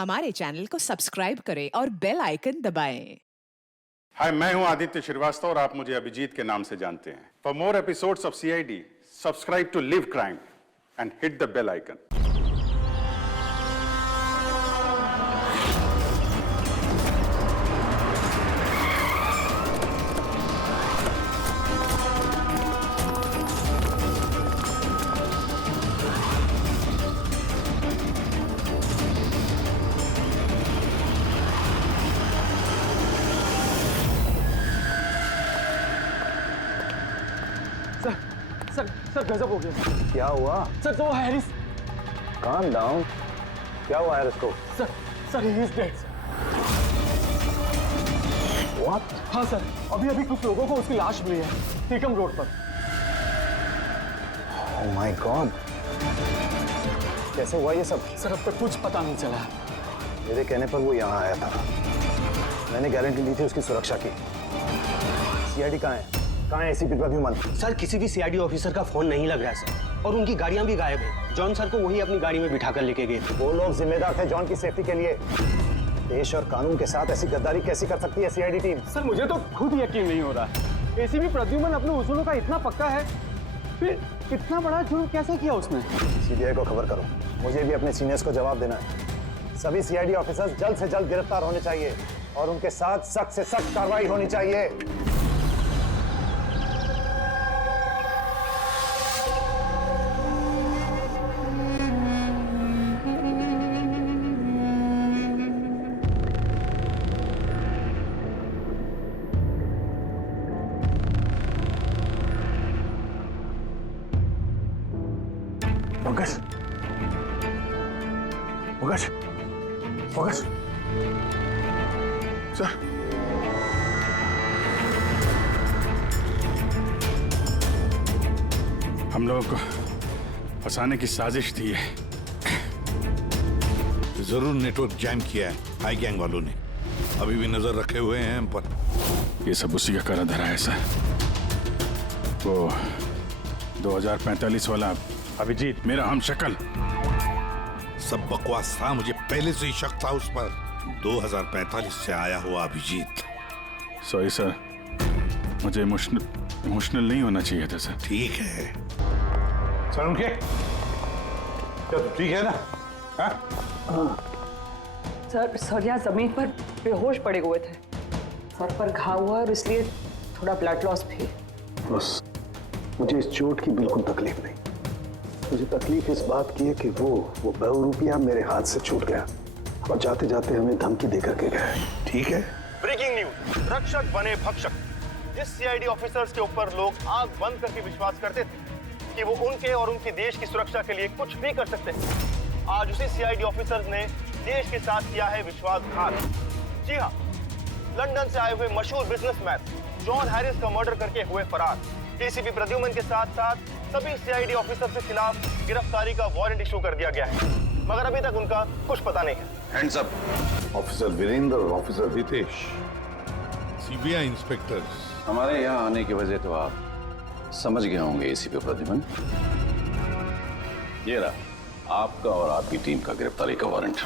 हमारे चैनल को सब्सक्राइब करें और बेल आइकन दबाएं। हाय, मैं हूं आदित्य श्रीवास्तव और आप मुझे अभिजीत के नाम से जानते हैं। For more episodes of CID, subscribe to live crime and hit the bell icon. Sir गजब हो गया। क्या हुआ? सर तो हैरिस। Calm down. क्या हुआ हैरिस को? Sir he is dead. What? हाँ सर, अभी कुछ लोगों को उसकी लाश मिली है टीकम रोड पर। ओह माय गॉड, कैसे हुआ ये सब? सर अब तक कुछ पता नहीं चला। मेरे कहने पर वो यहाँ आया था, मैंने गारंटी ली थी उसकी सुरक्षा की। सीआईडी कहाँ है? कहाँ है एसीपी प्रद्युमन? सर किसी भी सीआईडी ऑफिसर का फोन नहीं लग रहा है सर, और उनकी गाड़ियां भी गायब है। जॉन सर को वही अपनी गाड़ी में बिठाकर लेके गए थे। वो लोग जिम्मेदार थे जॉन की सेफ्टी के लिए। देश और कानून के साथ ऐसी गद्दारी कैसी कर सकती है सीआईडी टीम? सर मुझे तो खुद यकीन नहीं हो रहा। एसीपी प्रद्युमन अपने उसूलों का इतना पक्का है, फिर इतना बड़ा जुर्म कैसे किया उसने? सीबीआई को खबर करो, मुझे भी अपने सीनियर्स को जवाब देना है। सभी सीआईडी ऑफिसर्स जल्द से जल्द गिरफ्तार होने चाहिए और उनके साथ सख्त से सख्त कार्रवाई होनी चाहिए। Focus focus focus. सर, हम लोगों को फंसाने की साजिश थी है। जरूर नेटवर्क जैम किया है हाई गैंग वालों ने, अभी भी नजर रखे हुए हैं हम पर। ये सब उसी का करा धरा है सर। वो 2045 वाला अभिजीत, मेरा हमशक्ल। सब बकवास था, मुझे पहले से ही शक था उस पर। 2045 से आया हुआ अभिजीत। सॉरी सर, मुझे इमोशनल नहीं होना चाहिए था सर। ठीक है सर, उनके क्या ठीक है ना? सर यहाँ जमीन पर बेहोश पड़े हुए थे। सर पर घाव हुआ और इसलिए थोड़ा ब्लड लॉस भी। बस मुझे इस चोट की बिल्कुल तकलीफ नहीं। मुझे तकलीफ इस बात की है कि वो बहुरूपिया मेरे हाथ से छूट गया और जाते जाते हमें धमकी देकर के गया। ठीक है। ब्रेकिंग न्यूज, रक्षक बने भक्षक। जिस सीआईडी ऑफिसर्स के ऊपर लोग आंख बंद करके विश्वास करते थे कि वो उनके और उनके देश की सुरक्षा के लिए कुछ भी कर सकते हैं, आज उसी सीआईडी ऑफिसर्स ने देश के साथ किया है विश्वासघात। जी हाँ, लंदन से आए हुए मशहूर बिजनेसमैन जॉन हैरिस का मर्डर करके हुए फरार। एसीपी प्रद्युमन के साथ साथ सभी सीआईडी ऑफिसर्स के खिलाफ गिरफ्तारी का वारंट इशू कर दिया गया है, मगर अभी तक उनका कुछ पता नहीं है। Hands up. ऑफिसर वीरेंद्र और ऑफिसर हितेश, सीबीआई इंस्पेक्टर्स। हमारे यहाँ आने की वजह तो आप समझ गए होंगे एसीपी प्रद्युमन। ये रहा आपका और आपकी टीम का गिरफ्तारी का वारंट।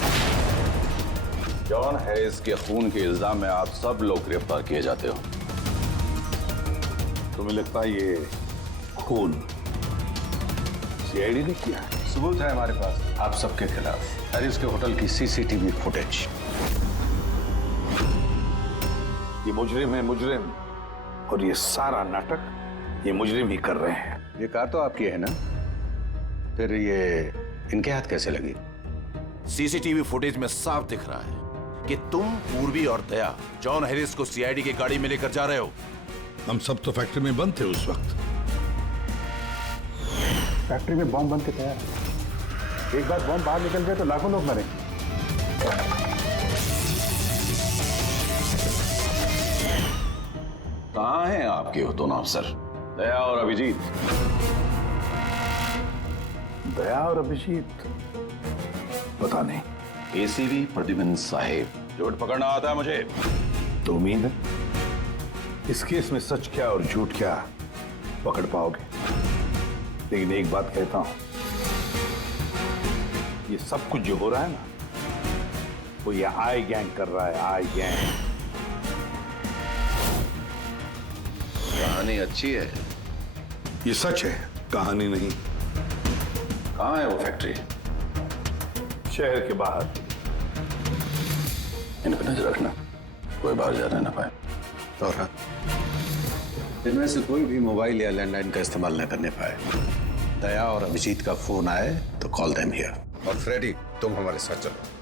जॉन हैरिस के खून के इल्जाम में आप सब लोग गिरफ्तार किए जाते हो। तुम्हें लगता है ये खून सीआईडी ने किया है? सबूत है हमारे पास आप सबके खिलाफ। हैरिस के होटल की सीसीटीवी फुटेज। ये मुजरिम है, मुजरिम, और ये सारा नाटक ये मुजरिम ही कर रहे हैं। ये कार तो आपकी है ना, फिर ये इनके हाथ कैसे लगी? सीसीटीवी फुटेज में साफ दिख रहा है कि तुम, पूर्वी और दया जॉन हैरिस को सीआईडी की गाड़ी में लेकर जा रहे हो। हम सब तो फैक्ट्री में बंद थे उस वक्त। फैक्ट्री में बॉम्ब बन के तैयार है। एक बार बॉम्ब बाहर निकल गए तो लाखों लोग मरे। कहाँ हैं आपके वो दोनों अफसर, दया और अभिजीत? दया और अभिजीत पता नहीं। एसीपी प्रद्युमन साहेब, झूठ पकड़ना आता है मुझे। तो उम्मीद है इस केस में सच क्या और झूठ क्या पकड़ पाओगे। लेकिन एक बात कहता हूं, ये सब कुछ जो हो रहा है ना, वो ये आई गैंग कर रहा है, आई गैंग। कहानी अच्छी है। ये सच है, कहानी नहीं। कहाँ है वो फैक्ट्री? शहर के बाहर। इन पर नजर रखना, कोई बाहर जाने ना पाए। और इनमें से कोई भी मोबाइल या लैंडलाइन का इस्तेमाल न करने पाए। दया और अभिजीत का फोन आए तो कॉल देम हियर। और फ्रेडी, तुम हमारे साथ चलो।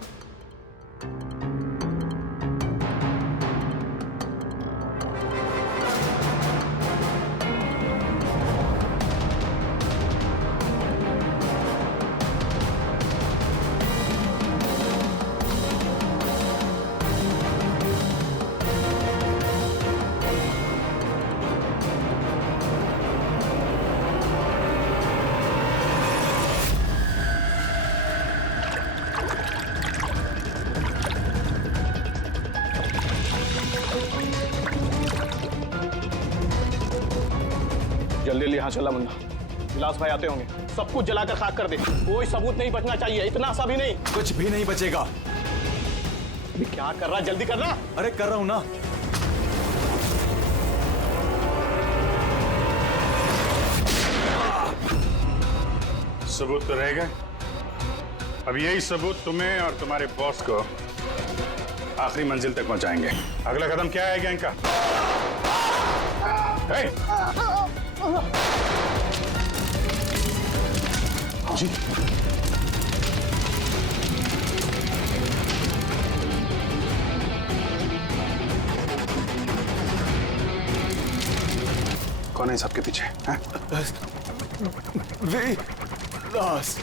जल्दी यहाँ चला मुन्ना, विलास भाई आते होंगे। सब कुछ जलाकर खाक कर दे, कोई सबूत नहीं बचना चाहिए। इतना सा भी नहीं। कुछ भी नहीं बचेगा। अभी क्या कर रहा, जल्दी करना। अरे कर रहा हूं ना। सबूत तो रहेगा। अब यही सबूत तुम्हें और तुम्हारे बॉस को आखिरी मंजिल तक पहुंचाएंगे। अगला कदम क्या है गैंग का? जी कौन है सबके पीछे? विलास।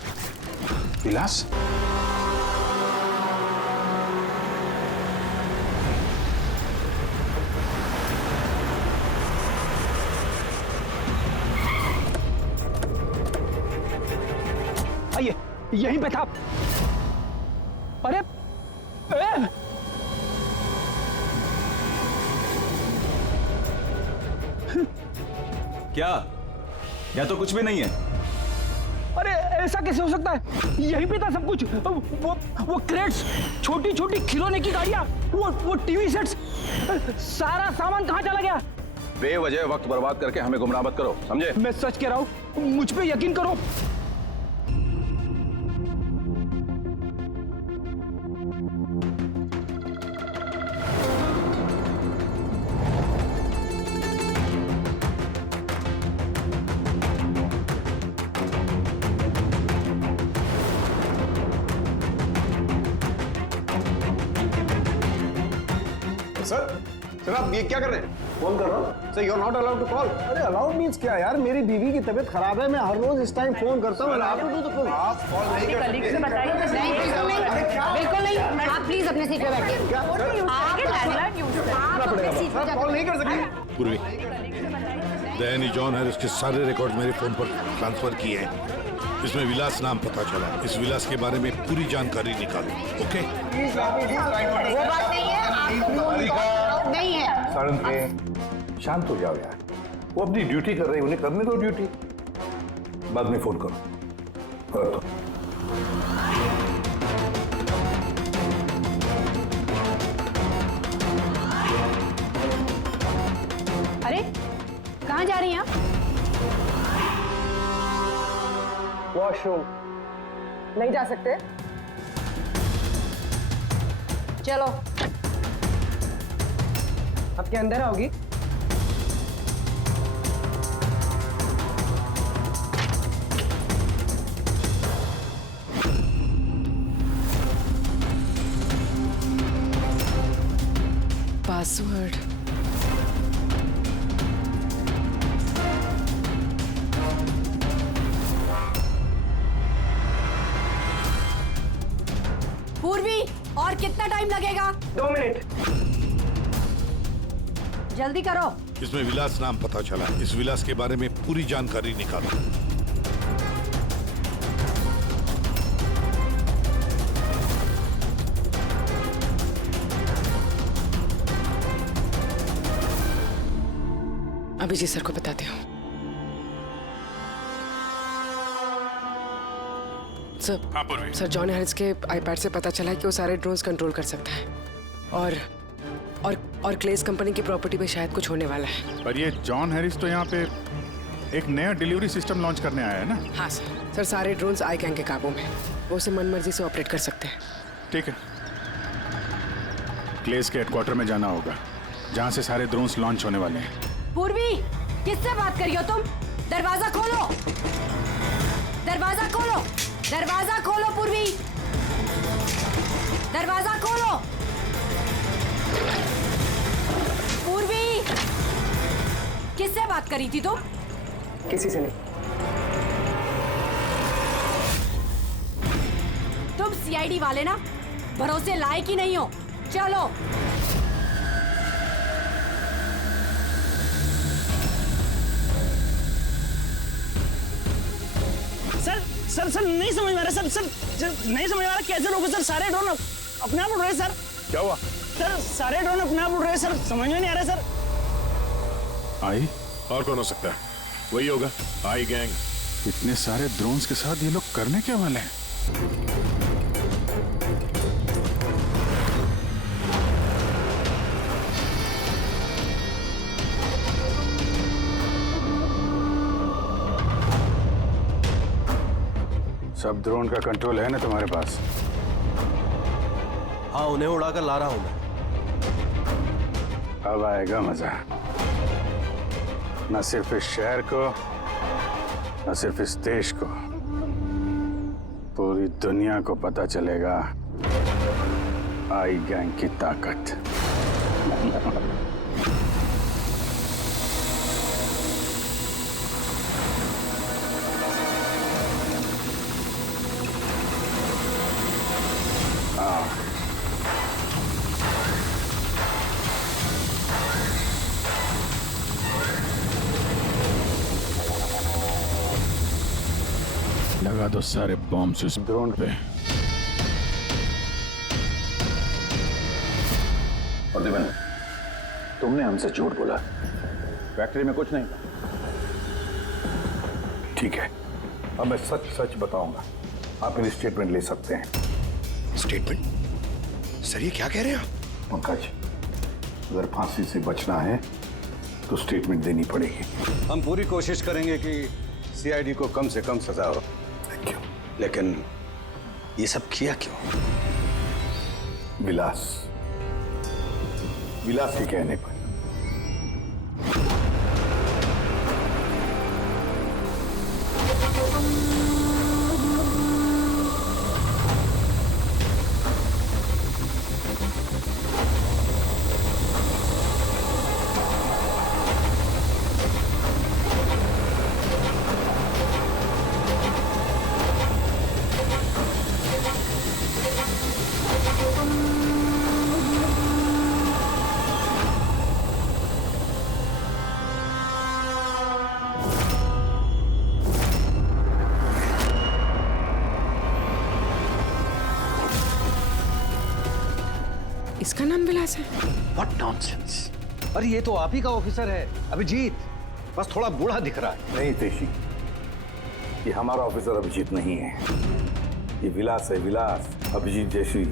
विलास? आइए, यहीं पे था। अरे क्या? या तो कुछ भी नहीं है। अरे ऐसा कैसे हो सकता है? यहीं पे था सब कुछ। वो क्रेट्स, छोटी छोटी खिलौने की गाड़ियां, वो टीवी सेट्स, सारा सामान कहाँ चला गया? बेवजह वक्त बर्बाद करके हमें गुमराह मत करो, समझे? मैं सच कह रहा हूँ, मुझ पे यकीन करो। सर आप ये क्या कर रहे हैं? फोन कर रहा हूँ। Sir you are not allowed to call. अरे अलाउड मींस क्या यार? मेरी बीवी की तबीयत खराब है, मैं हर रोज इस टाइम फोन करता हूँ। आप कॉल नहीं कर सकते। बिल्कुल नहीं। आप प्लीज अपने सीट पे बैठिए। कॉल नहीं कर सकते। पूर्वी, दया ने जॉन हैरिस के सारे रिकॉर्ड मेरे फोन पर ट्रांसफर किए हैं। इसमें विलास नाम पता चला। इस विलास के बारे में पूरी जानकारी निकालो। ओके? वो बात नहीं है, आप नहीं है। साड़न पे शांत हो जाओ यार। वो अपनी ड्यूटी कर रहे हैं, उन्हें करने दो ड्यूटी। बाद में फोन करो। कर दो। अरे कहाँ जा रही हैं आप? वॉशरूम। नहीं जा सकते? चलो। आपके अंदर आओगी? पासवर्ड। पूर्वी, और कितना टाइम लगेगा? 2 मिनट। जल्दी करो। इसमें विलास नाम पता चला। इस विलास के बारे में पूरी जानकारी निकालो। अभिजीत सर को बताती हूँ। सर जॉन हैरिस के आईपैड से पता चला है कि वो सारे ड्रोन्स कंट्रोल कर सकता है और क्लेस कंपनी की प्रॉपर्टी पे शायद कुछ होने वाला है। पर ये जॉन हैरिस तो यहाँ पे एक नया डिलीवरी सिस्टम लॉन्च करने आया है ना? हाँ सर सारे ड्रोन्स आई गैंग के काबू में, वो उसे मनमर्जी से ऑपरेट कर सकते हैं। ठीक है, क्लेस के हेडक्वार्टर में जाना होगा जहाँ से सारे ड्रोन्स लॉन्च होने वाले हैं। पूर्वी, किससे बात कर रही हो तुम? दरवाजा खोलो, दरवाजा खोलो, दरवाजा खोलो पूर्वी, दरवाजा खोलो। पूर्वी, किससे बात करी थी तुम? किसी से नहीं। तुम सीआईडी वाले ना भरोसे लायक ही नहीं हो। चलो। सर नहीं समझ में आ रहा सर नहीं समझ में आ रहा कैसे रोको सर? सारे ड्रोन अपने आप उड़ रहे सर। क्या हुआ? सर सारे ड्रोन अपने आप उड़ रहे सर, समझ में नहीं आ रहा सर। आई? और कौन हो सकता है? वही होगा, आई गैंग। इतने सारे ड्रोन्स के साथ ये लोग करने क्या वाले हैं? सब ड्रोन का कंट्रोल है ना तुम्हारे पास? हाँ, उन्हें उड़ाकर ला रहा हूं मैं। अब आएगा मजा, न सिर्फ इस शहर को, न सिर्फ इस देश को, पूरी दुनिया को पता चलेगा आई गैंग की ताकत। लगा दो सारे बॉम्ब इस ड्रोन पे। और दिवन, तुमने हमसे झूठ बोला, फैक्ट्री में कुछ नहीं। ठीक है, अब मैं सच सच बताऊंगा। आप मेरी स्टेटमेंट ले सकते हैं। स्टेटमेंट? सर ये क्या कह रहे हैं आप? पंकज, अगर फांसी से बचना है तो स्टेटमेंट देनी पड़ेगी। हम पूरी कोशिश करेंगे कि सीआईडी को कम से कम सजा हो। क्यों? लेकिन ये सब किया क्यों? विलास के कहने पर। इसका नाम विलास है? What nonsense! अरे ये तो आप ही का ऑफिसर है, अभिजीत। बस थोड़ा बूढ़ा दिख रहा है। नहीं तेशी, ये हमारा ऑफिसर अभिजीत नहीं है, ये विलास है। विलास अभिजीत जैसी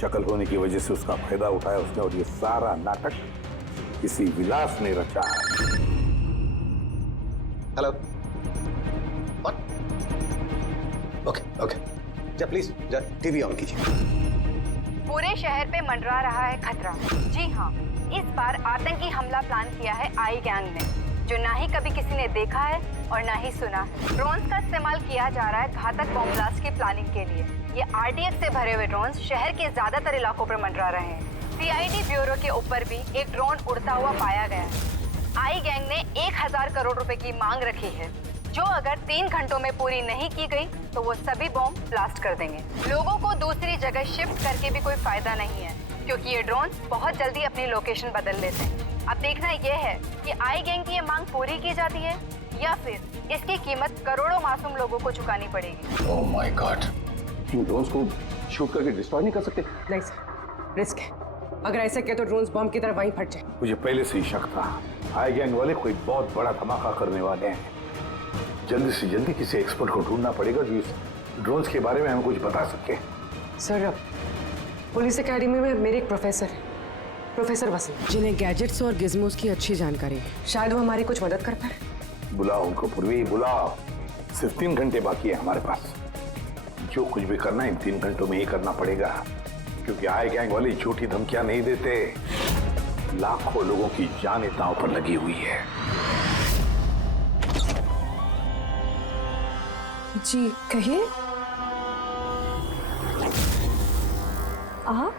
शक्ल होने की वजह से उसका फायदा उठाया उसने, और ये सारा नाटक किसी विलास ने रचा है। हेलो। ओके जा प्लीज, जा टीवी ऑन कीजिए। पूरे शहर पे मंडरा रहा है खतरा। जी हाँ, इस बार आतंकी हमला प्लान किया है आई गैंग ने, जो ना ही कभी किसी ने देखा है और ना ही सुना है। ड्रोन्स का इस्तेमाल किया जा रहा है घातक बॉम्ब ब्लास्ट की प्लानिंग के लिए। ये आरडीएक्स से भरे हुए ड्रोन्स शहर के ज्यादातर इलाकों पर मंडरा रहे हैं। सीआईडी ब्यूरो के ऊपर भी एक ड्रोन उड़ता हुआ पाया गया है। आई गैंग ने 1000 करोड़ रुपए की मांग रखी है, जो अगर 3 घंटों में पूरी नहीं की गई तो वो सभी बॉम्ब ब्लास्ट कर देंगे। लोगों को दूसरी जगह शिफ्ट करके भी कोई फायदा नहीं है, क्योंकि ये ड्रोन बहुत जल्दी अपनी लोकेशन बदल लेते हैं। अब देखना यह है कि आई गैंग की ये मांग पूरी की जाती है या फिर इसकी कीमत करोड़ों मासूम लोगों को चुकानी पड़ेगी। Oh my God, in drones को शूट करके डिस्ट्रॉय नहीं कर सकते? नहीं सर, रिस्क है। अगर ऐसा किया तो ड्रोन्स बम की तरह वहीं फट जाए। मुझे पहले से ही शक था, आई गैंग वाले कोई बहुत बड़ा धमाका करने वाले हैं। जल्दी से जल्दी किसी एक्सपर्ट को ढूंढना पड़ेगा जो इस ड्रोन्स के बारे में हमें कुछ बता सके? सर, पुलिस एकेडमी में मेरे एक प्रोफेसर है, प्रोफेसर वसीम, जिन्हें गैजेट्स और गिज़मोस की अच्छी जानकारी है। शायद वो हमारी कुछ मदद कर पाए। बुलाओ उनको पूर्वी, बुलाओ। सिर्फ 3 घंटे बाकी है हमारे पास। जो कुछ भी करना है इन 3 घंटों में ही करना पड़ेगा, क्योंकि आई गैंग वाले झूठी धमकियां नहीं देते। लाखों लोगों की जान दांव पर लगी हुई है। जी कहिए। आप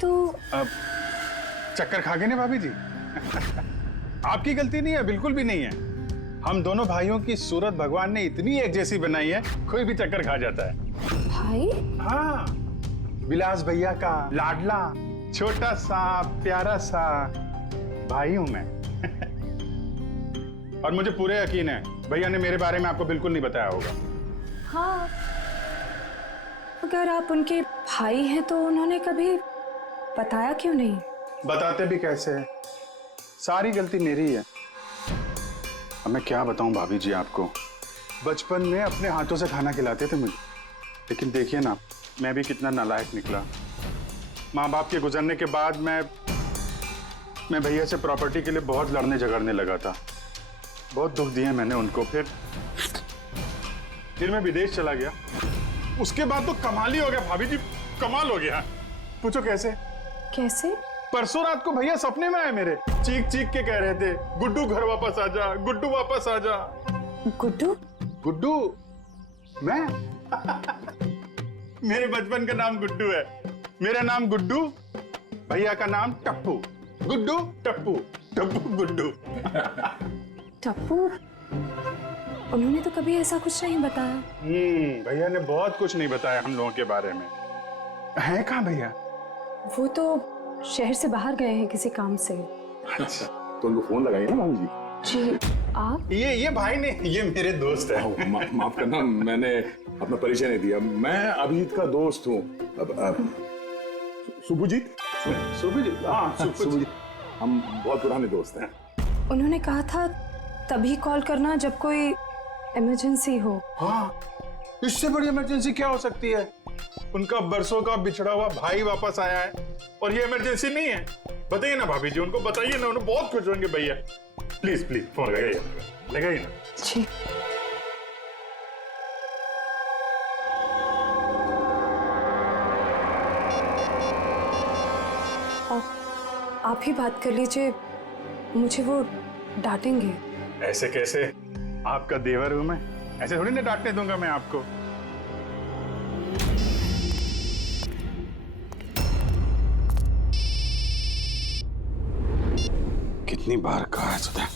तो चक्कर खा गए ना भाभी जी? आपकी गलती नहीं है, बिल्कुल भी नहीं है। हम दोनों भाइयों की सूरत भगवान ने इतनी एक जैसी बनाई है, कोई भी चक्कर खा जाता है। भाई? हाँ, विलास भैया का लाडला छोटा सा प्यारा सा भाई हूं मैं। और मुझे पूरे यकीन है भैया ने मेरे बारे में आपको बिल्कुल नहीं बताया होगा। हाँ, अगर आप उनके भाई हैं तो उन्होंने कभी बताया क्यों नहीं? बताते भी कैसे है, सारी गलती मेरी है। अब मैं क्या बताऊं भाभी जी आपको, बचपन में अपने हाथों से खाना खिलाते थे मुझे, लेकिन देखिए ना मैं भी कितना नालायक निकला। माँ बाप के गुजरने के बाद मैं भैया से प्रॉपर्टी के लिए बहुत लड़ने झगड़ने लगा था। बहुत दुख दिए मैंने उनको। फिर मैं विदेश चला गया। उसके बाद तो कमाल ही हो गया भाभी जी, कमाल हो गया। पूछो कैसे? कैसे? परसों रात को भैया सपने में आए मेरे, चीख चीख के कह रहे थे, गुड्डू घर वापस आ जा, गुड्डू वापस आ जा। गुड्डू? गुड्डू? मैं? मेरे बचपन का नाम गुड्डू है। मेरा नाम गुड्डू, भैया का नाम टप्पू। गुड्डू टप्पू, टप्पू गुड्डू। टप्पू? उन्होंने तो कभी ऐसा कुछ नहीं बताया। भैया ने बहुत कुछ नहीं बताया हम लोगों के बारे में। है कहाँ भैया? वो तो शहर से बाहर गए हैं किसी काम से। अच्छा, तो उनको फोन लगाइए ना मामी जी। जी आप? ये भाई ने, ये मेरे दोस्त है। माफ करना, मैंने अपना परिचय नहीं दिया। मैं अभिजीत का दोस्त हूँ। सुभजीत? सुभजीत? हाँ, सुभजीत। हम बहुत पुराने दोस्त हैं। उन्होंने कहा था तभी कॉल करना जब कोई इमरजेंसी हो। हाँ, इससे बड़ी इमरजेंसी क्या हो सकती है? उनका बरसों का बिछड़ा हुआ भाई वापस आया है और ये इमरजेंसी नहीं है। बताइए ना भाभी जी, उनको बताइए ना, उन्हें बहुत खुश होंगे भैया। प्लीज प्लीज फोन लगाइए ना। जी। आप ही बात कर लीजिए, मुझे वो डांटेंगे। ऐसे कैसे? आपका देवर हूं मैं, ऐसे थोड़ी ना डांटने दूंगा मैं आपको। कितनी बार कहा है सुधा,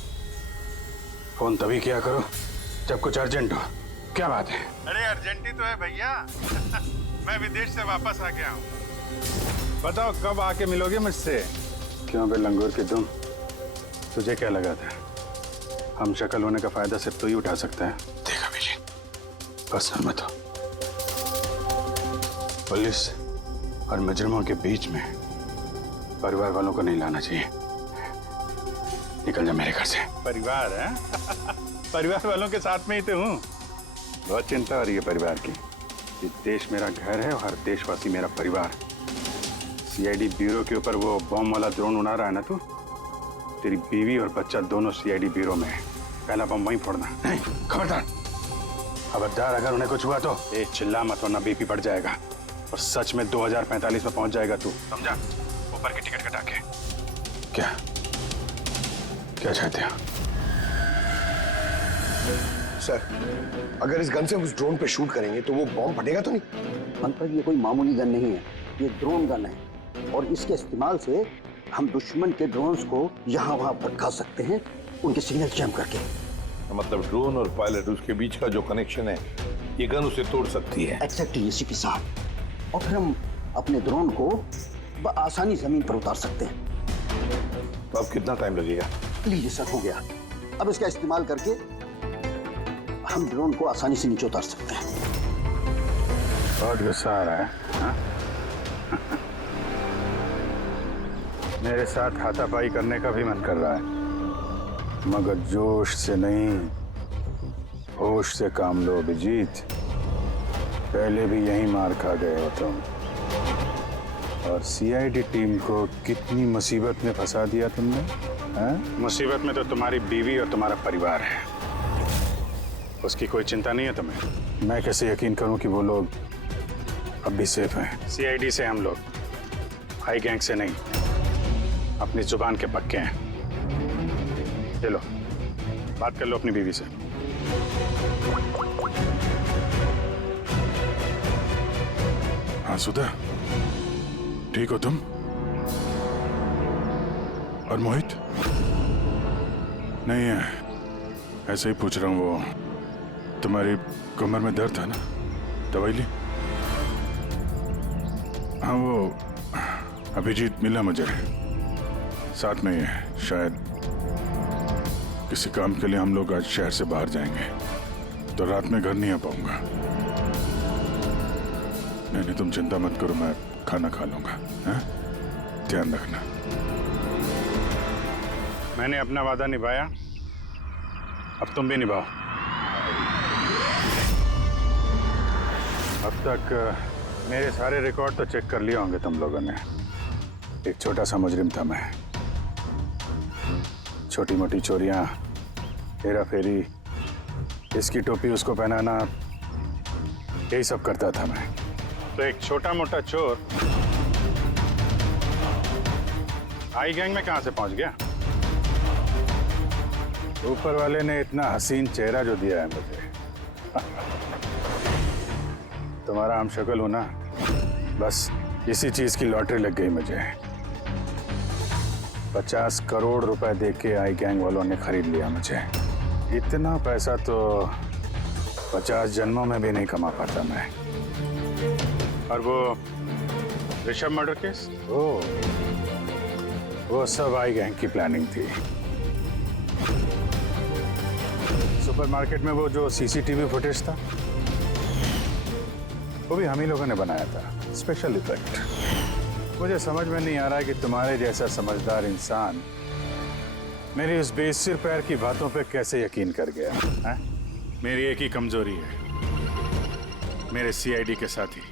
फोन तभी किया करो जब कुछ अर्जेंट हो। क्या बात है? अरे अर्जेंट ही तो है भैया। मैं विदेश से वापस आ गया हूँ। बताओ कब आके मिलोगे मुझसे? क्यों बे लंगूर के तुम, तुझे क्या लगा था हम शक्ल होने का फायदा सिर्फ तो ही उठा सकता है? देखा अभिजीत, पर्सनल मत हो। पुलिस और मुजरिमों के बीच में परिवार वालों को नहीं लाना चाहिए। निकल जा मेरे घर से। परिवार है? परिवार वालों के साथ में ही तो हूँ। बहुत चिंता हो रही है परिवार की। ये देश मेरा घर है और हर देशवासी मेरा परिवार। सीआईडी ब्यूरो के ऊपर वो बॉम्ब वाला ड्रोन उड़ा रहा है ना तू, तेरी बीवी और बच्चा दोनों सीआईडी ब्यूरो में है। पहला बम वहीं फोड़ना। नहीं, खबरदार खबरदार, अगर उन्हें कुछ हुआ तो चिल्ला मत वरना बीपी बढ़ जाएगा और सच में 2045 में पहुंच जाएगा तू, समझा? ऊपर की टिकट कटा के। क्या क्या चाहते हो? सर, अगर इस गन से उस ड्रोन पे शूट करेंगे तो वो बॉम्ब फटेगा तो नहीं? पंकज, ये कोई मामूली गन नहीं है, ये ड्रोन गन है और इसके इस्तेमाल से हम दुश्मन के ड्रोन्स को यहाँ वहाँ भटका सकते हैं, उनके सिग्नल जैम करके। मतलब ड्रोन और पायलट, उसके बीच का जो कनेक्शन है ये गन उसे तोड़ सकती है। एग्जैक्टली सीपी साहब। और फिर हम अपने ड्रोन को आसानी जमीन पर उतार सकते हैं। तो अब कितना टाइम लगेगा? लीजिए सर, हो गया। अब इसका इस्तेमाल करके हम ड्रोन को आसानी से नीचे उतार सकते हैं। बहुत गुस्सा आ रहा है, हाँ? मेरे साथ हाथापाई करने का भी मन कर रहा है, मगर जोश से नहीं, होश से काम लो अभिजीत। पहले भी यही मार खा गए हो तुम, और सीआईडी टीम को कितनी मुसीबत में फंसा दिया तुमने। मुसीबत में तो तुम्हारी बीवी और तुम्हारा परिवार है, उसकी कोई चिंता नहीं है तुम्हें। मैं कैसे यकीन करूं कि वो लोग अब भी सेफ हैं। सीआईडी से हम लोग, आई गैंग से नहीं, अपनी जुबान के पक्के हैं। चलो बात कर लो अपनी बीवी से। हाँ सुधा, ठीक हो तुम? और मोहित? नहीं है, ऐसे ही पूछ रहा हूँ। वो तुम्हारी कमर में दर्द था ना, दवाई ली? हाँ वो अभिजीत मिला मुझे, साथ में ही है। शायद किसी काम के लिए हम लोग आज शहर से बाहर जाएंगे, तो रात में घर नहीं आ पाऊंगा। नहीं, तुम चिंता मत करो, मैं खाना खा लूंगा। हाँ? ध्यान रखना। मैंने अपना वादा निभाया, अब तुम भी निभाओ। अब तक मेरे सारे रिकॉर्ड तो चेक कर लिए होंगे तुम लोगों ने। एक छोटा सा मुजरिम था मैं, छोटी मोटी चोरियां, हेरा फेरी, इसकी टोपी उसको पहनाना, यही सब करता था मैं। तो एक छोटा मोटा चोर आई गैंग में कहां से पहुंच गया? ऊपर वाले ने इतना हसीन चेहरा जो दिया है मुझे। तुम्हारा हम शक्ल हूं ना, बस इसी चीज की लॉटरी लग गई मुझे। 50 करोड़ रुपए देके आई गैंग वालों ने खरीद लिया मुझे। इतना पैसा तो 50 जन्मों में भी नहीं कमा पाता मैं। और वो ऋषभ मर्डर केस, वो सब आई गैंग की प्लानिंग थी। सुपरमार्केट में वो जो सीसीटीवी फुटेज था, वो भी हम ही लोगों ने बनाया था, स्पेशल इफेक्ट। मुझे समझ में नहीं आ रहा कि तुम्हारे जैसा समझदार इंसान मेरी उस बेसिर पैर की बातों पे कैसे यकीन कर गया है? मेरी एक ही कमजोरी है, मेरे सीआईडी के साथी।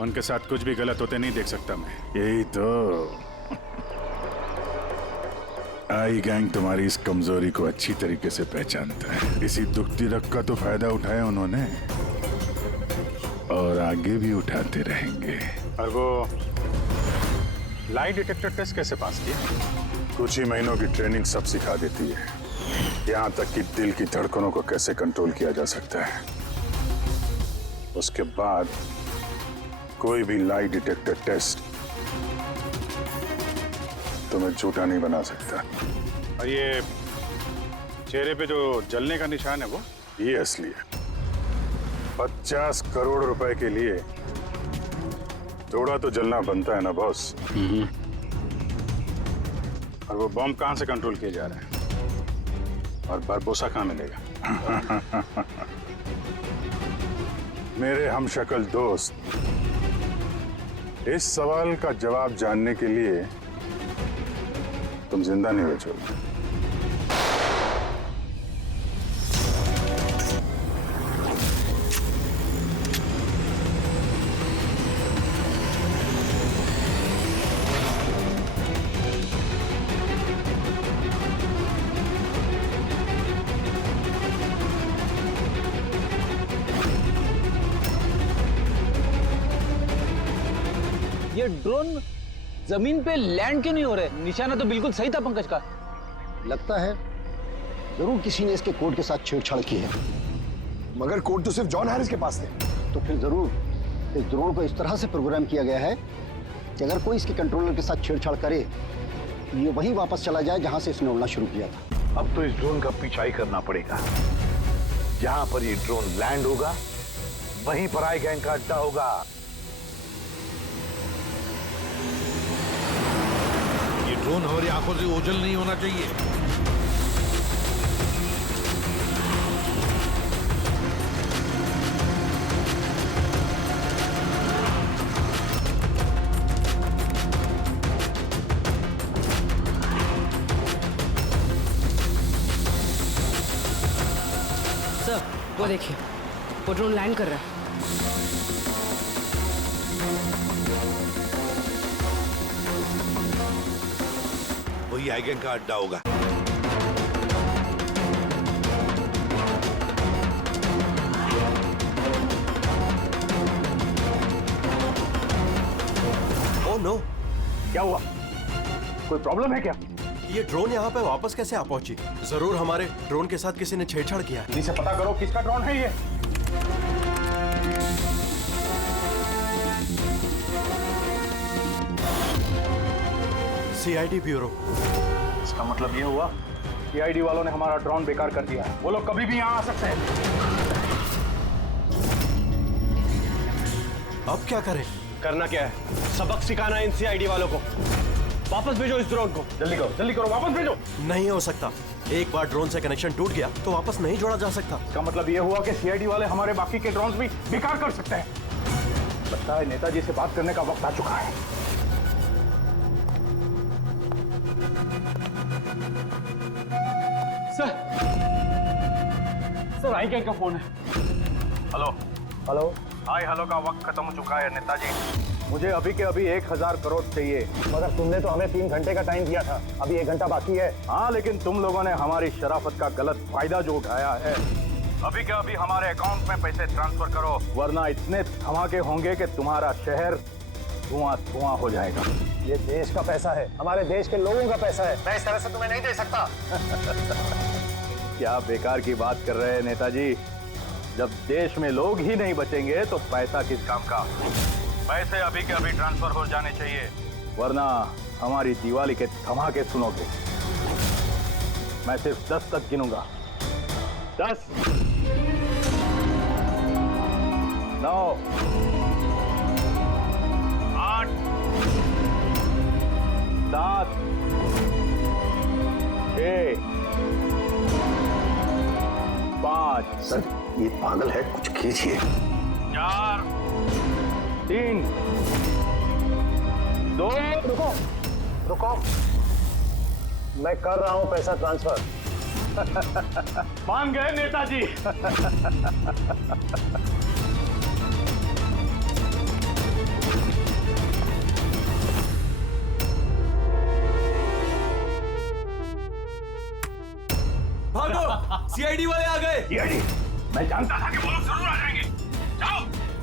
उनके साथ कुछ भी गलत होते नहीं देख सकता मैं। यही तो आई गैंग तुम्हारी इस कमजोरी को अच्छी तरीके से पहचानता है। इसी दुखती रग का तो फायदा उठाया उन्होंने, और आगे भी उठाते रहेंगे। और वो लाई डिटेक्टर टेस्ट कैसे पास किया? कुछ ही महीनों की ट्रेनिंग सब सिखा देती है, यहाँ तक कि दिल की धड़कनों को कैसे कंट्रोल किया जा सकता है। उसके बाद कोई भी लाई डिटेक्टर टेस्ट तुम्हें झूठा नहीं बना सकता। और ये चेहरे पे जो जलने का निशान है, वो ये असली है। 50 करोड़ रुपए के लिए थोड़ा तो जलना बनता है ना बॉस। और वो बॉम्ब कहां से कंट्रोल किया जा रहा है? और बारबोसा कहां मिलेगा? मेरे हमशक्ल दोस्त, इस सवाल का जवाब जानने के लिए तुम जिंदा नहीं बचोगे। ये ड्रोन जमीन पे लैंड क्यों नहीं हो रहे? निशाना तो बिल्कुल सही था पंकज का। लगता है जरूर किसी ने इसके कोड के साथ छेड़छाड़ की है। मगर कोड तो सिर्फ जॉन हैरिस के पास थे। तो फिर जरूर इस ड्रोन को इस तरह से प्रोग्राम किया गया है कि अगर कोई इसके कंट्रोलर के साथ छेड़छाड़ करे, ये वहीं वापस चला जाए जहां से इसने उड़ना शुरू किया था। अब तो इस ड्रोन का पीछा ही करना पड़ेगा। जहां पर ये ड्रोन लैंड होगा, वहीं पर आई गैंग का अड्डा होगा। ये ड्रोन हमारी आंखों से ओझल नहीं होना चाहिए। वो देखिए, वो ड्रोन लैंड कर रहा है। वही आई गैंग का अड्डा होगा। ओह नो, क्या हुआ? कोई प्रॉब्लम है क्या? ये ड्रोन यहाँ पे वापस कैसे आ पहुंची? जरूर हमारे ड्रोन के साथ किसी ने छेड़छाड़ किया है। इसे पता करो किसका ड्रोन है ये। CID bureau. इसका मतलब ये हुआ सीआईडी वालों ने हमारा ड्रोन बेकार कर दिया है। वो लोग कभी भी यहाँ आ सकते हैं। अब क्या करें? करना क्या है? सबक सिखाना इन सीआईडी वालों को। वापस भेजो इस ड्रोन को। जल्दी करो, वापस भेजो। नहीं हो सकता। एक बार ड्रोन से कनेक्शन टूट गया तो वापस नहीं जोड़ा जा सकता। इसका मतलब ये हुआ कि सीआईडी वाले हमारे बाकी के ड्रोन्स भी बेकार कर सकते हैं। लगता है नेताजी से बात करने का वक्त आ चुका है। सर आई क्या फोन है? हेलो। हाय हेलो का वक्त खत्म हो चुका है नेताजी। मुझे अभी के अभी 1000 करोड़ चाहिए। मगर तुमने तो हमें 3 घंटे का टाइम दिया था, अभी 1 घंटा बाकी है। हाँ, लेकिन तुम लोगों ने हमारी शराफत का गलत फायदा जो उठाया है। अभी के अभी हमारे अकाउंट में पैसे ट्रांसफर करो, वरना इतने धमाके होंगे कि तुम्हारा शहर धुआं हो जाएगा। ये देश का पैसा है, हमारे देश के लोगों का पैसा है। मैं इस तरह से तुम्हें नहीं दे सकता। क्या बेकार की बात कर रहे हैं नेताजी? जब देश में लोग ही नहीं बचेंगे तो पैसा किस काम का? पैसे अभी के अभी ट्रांसफर हो जाने चाहिए, वरना हमारी दिवाली के धमाके सुनोगे। मैं सिर्फ 10 तक गिनूंगा। 10, 9, 8, 7, 6, 5। सर ये पागल है, कुछ कीजिए। 4, 3, 2। रुको, मैं कर रहा हूं पैसा ट्रांसफर। मान गए नेताजी। भागो, सीआईडी वाले आ गए। सीआईडी? मैं जानता था कि वो लोग जरूर आ जाएंगे। जाओ,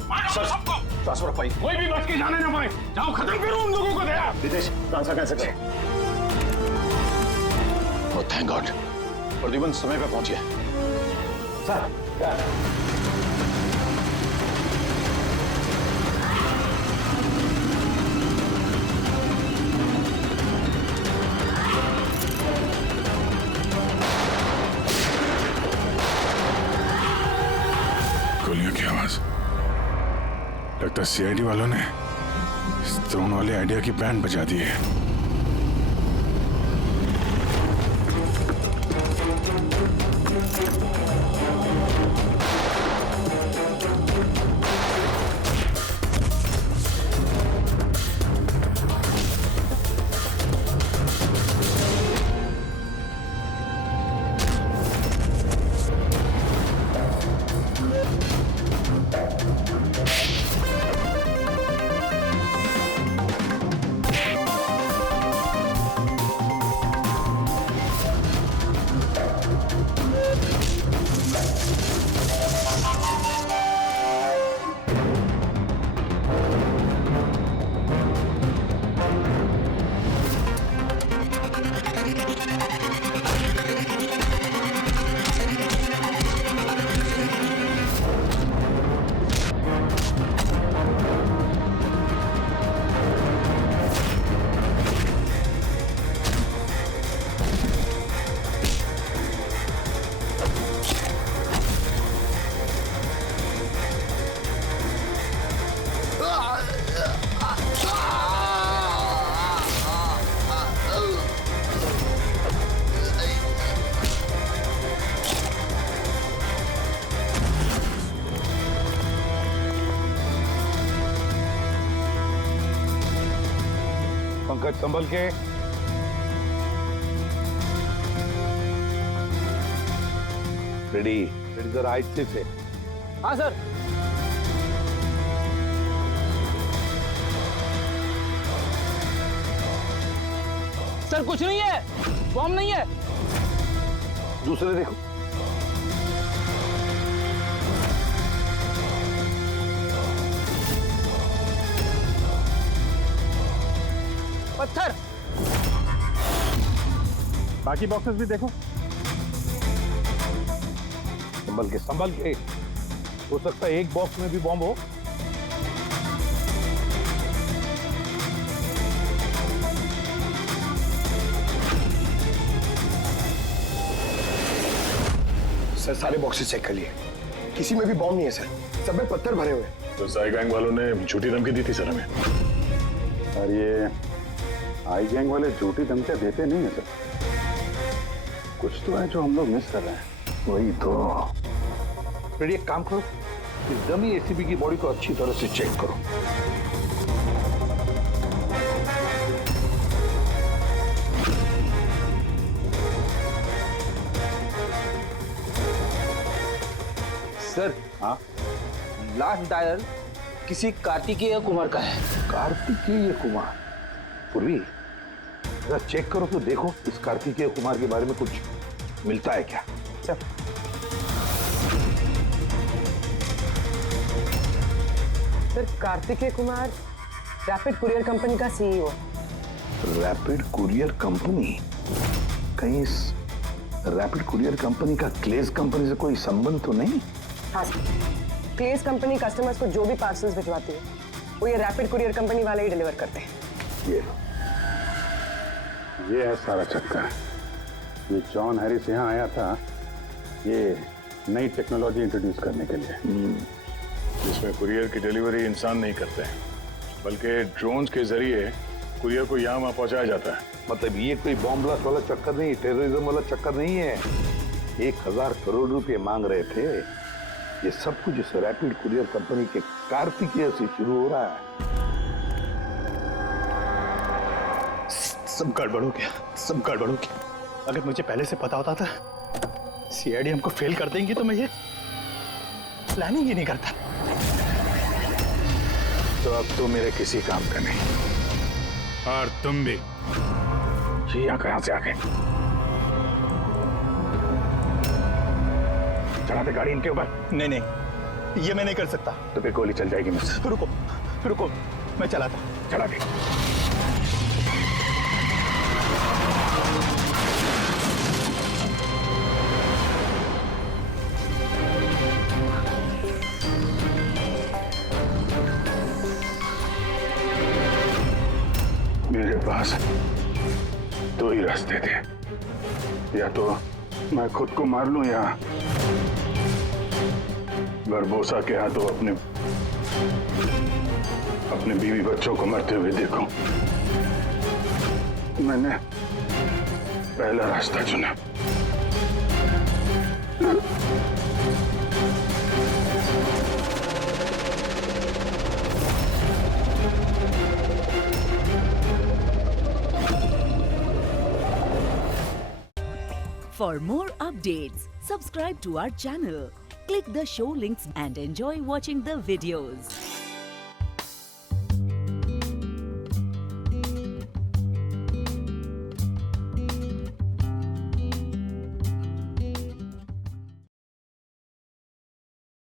मारो सबको। ट्रांसफर पाई, कोई भी बच के जाने ना पाए। जाओ, खत्म करो उन लोगों को। दया विदेश ट्रांसफर कैसे करें? ओह थैंक गॉड, प्रद्युमन समय पे पहुंच गया। सर गोलियों की आवाज। लगता है सीआईडी वालों ने इस ड्रोन वाले आइडिया की बैंड बजा दी है। पंकज संभल के। रेडी। जरा आहिस्ते से। हाँ सर। सर कुछ नहीं है, बॉम्ब नहीं है। दूसरे देखो। पत्थर। बाकी बॉक्सेस भी देखो। संभल के हो सकता है एक बॉक्स में भी बॉम्ब हो। सर सारे बॉक्सेस चेक कर लिए, किसी में भी बॉम्ब नहीं है सर, सब में पत्थर भरे हुए हैं। तो साई गैंग वालों ने झूठी धमकी दी थी सर हमें। और ये आई गैंग वाले झूठी धमकियां देते नहीं है सर, कुछ तो है जो हम लोग मिस कर रहे हैं। वही तो। फिर एक काम करो, इस डमी एसीपी की बॉडी को अच्छी तरह से चेक करो। सर हाँ, लास्ट डायल किसी कार्तिकेय कुमार का है। कार्तिकेय कुमार? पूर्वी जरा चेक करो तो देखो इस कार्तिकेय कुमार के बारे में कुछ मिलता है क्या। Sir Kartikeya Kumar rapid courier company का सीईओ। Rapid courier company? कहीं इस रैपिड कुरियर कंपनी का क्लेज कंपनी से कोई संबंध तो नहीं? हाँ सर, क्लेज कंपनी कस्टमर्स को जो भी पार्सल्स भिजवाती है वो ये रैपिड कुरियर कंपनी वाले ही डिलीवर करते हैं। ये है सारा चक्कर। ये जॉन हैरिस यहाँ आया था ये नई टेक्नोलॉजी इंट्रोड्यूस करने के लिए, जिसमें कुरियर की डिलीवरी इंसान नहीं करते हैं बल्कि ड्रोन्स के जरिए कुरियर को यहाँ वहाँ पहुँचाया जाता है। मतलब ये कोई बॉम्ब ब्लास्ट वाला चक्कर नहीं, टेररिज्म वाला चक्कर नहीं है। 1000 करोड़ रुपए मांग रहे थे। ये सब कुछ इस रैपिड कुरियर कंपनी के कार्तिकेय से शुरू हो रहा है। सब गड़बड़ हो गया, सब गड़बड़ हो गया। अगर मुझे पहले से पता होता था सीआईडी हमको फेल कर देंगी तो मैं ये प्लानिंग ही नहीं करता। तो अब तो मेरे किसी काम का नहीं। और तुम भी। जी यहाँ कहाँ से आ गए? चढ़ा दे गाड़ी इनके ऊपर। नहीं नहीं, ये मैं नहीं कर सकता। तो फिर गोली चल जाएगी मुझसे। रुको रुको, मैं चलाता। चला दे। मेरे पास दो ही रास्ते थे, या तो मैं खुद को मार लूं या बरबोसा के हाथों अपने बीवी बच्चों को मरते हुए देखूं। मैंने पहला रास्ता चुना। For more updates, subscribe to our channel, click the show links and enjoy watching the videos.